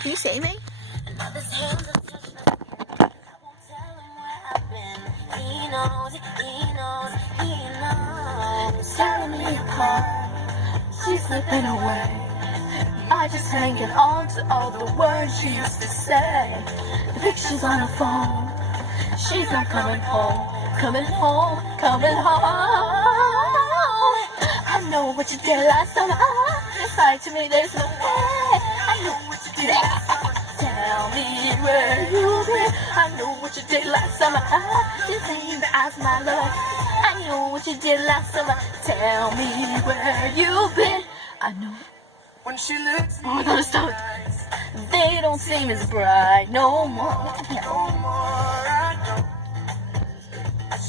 Can you see me? Tearing me apart, she's slipping away. I just hanging on to all the words she used to say. The pictures on her phone, she's not coming home, coming home, coming home. I know what you did last summer. It's like to me there's no way. I know what you did last summer. Tell me where you've been. I know what you did last summer. Just leave as my love. I know what you did last summer. Tell me where you've been. I know. When she looks Oh, those stars, they don't seem as bright no more. no more, I know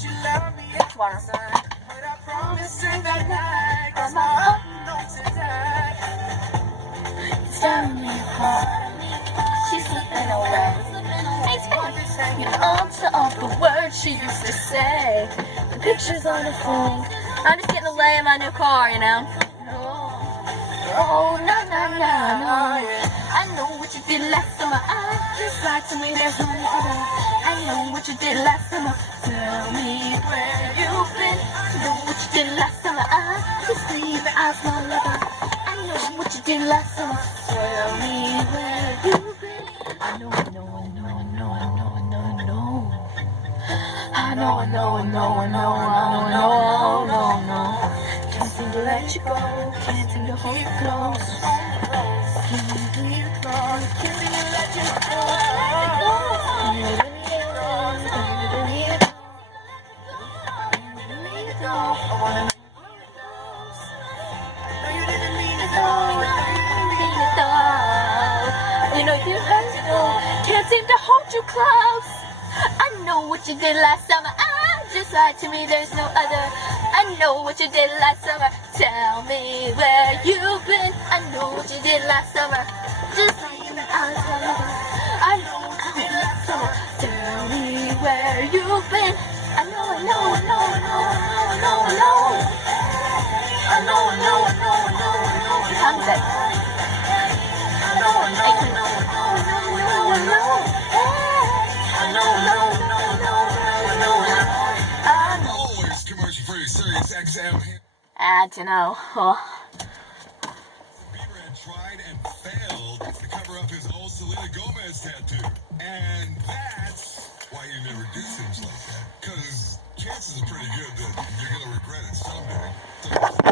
she loved me at Water. but I promised her that night, 'cause my heart knows to die. It's tearing me apart. She's slipping away. I'm just hanging On to all the words she used to say. The pictures on her phone. I'm just getting the lay in my new car, you know. Oh, no, no, no, no. I know what you did last summer. Just like to me, there's no other. I know what you did last summer. Tell me where you've been. I know what you did last summer. Just leave it as my lover. I know what you did last summer. Tell me where you've been. I know, I know, I know, I know, I know, I know, I know. I know, I know, I know, I know, I know, I know. Can't seem to let you go. Can't seem to hold you close. Can't leave you close. Can't seem to let you go. Can't let you go. I wanna No, you didn't mean it you know you hurt me. Can't seem to hold you close. I know what you did last summer. Just like to me, there's no other. I know what you did last summer. Tell me where you've been. I know what you did last summer. Just like to me, I know what you did last summer. Tell me where you've been. I know, I know, I know, I know, I know, I know, I know, I know, I know, I know, I know. I'm dead. I know, I know, I know, I know, I know, I know. I know, I know, I know, I know, I know, I know. Always commercial free, Sirius XM. I don't know. Oh. Bieber had tried and failed to cover up his old Selena Gomez tattoo. And that's why you never do things like that. Because chances are pretty good that you're going to regret it someday.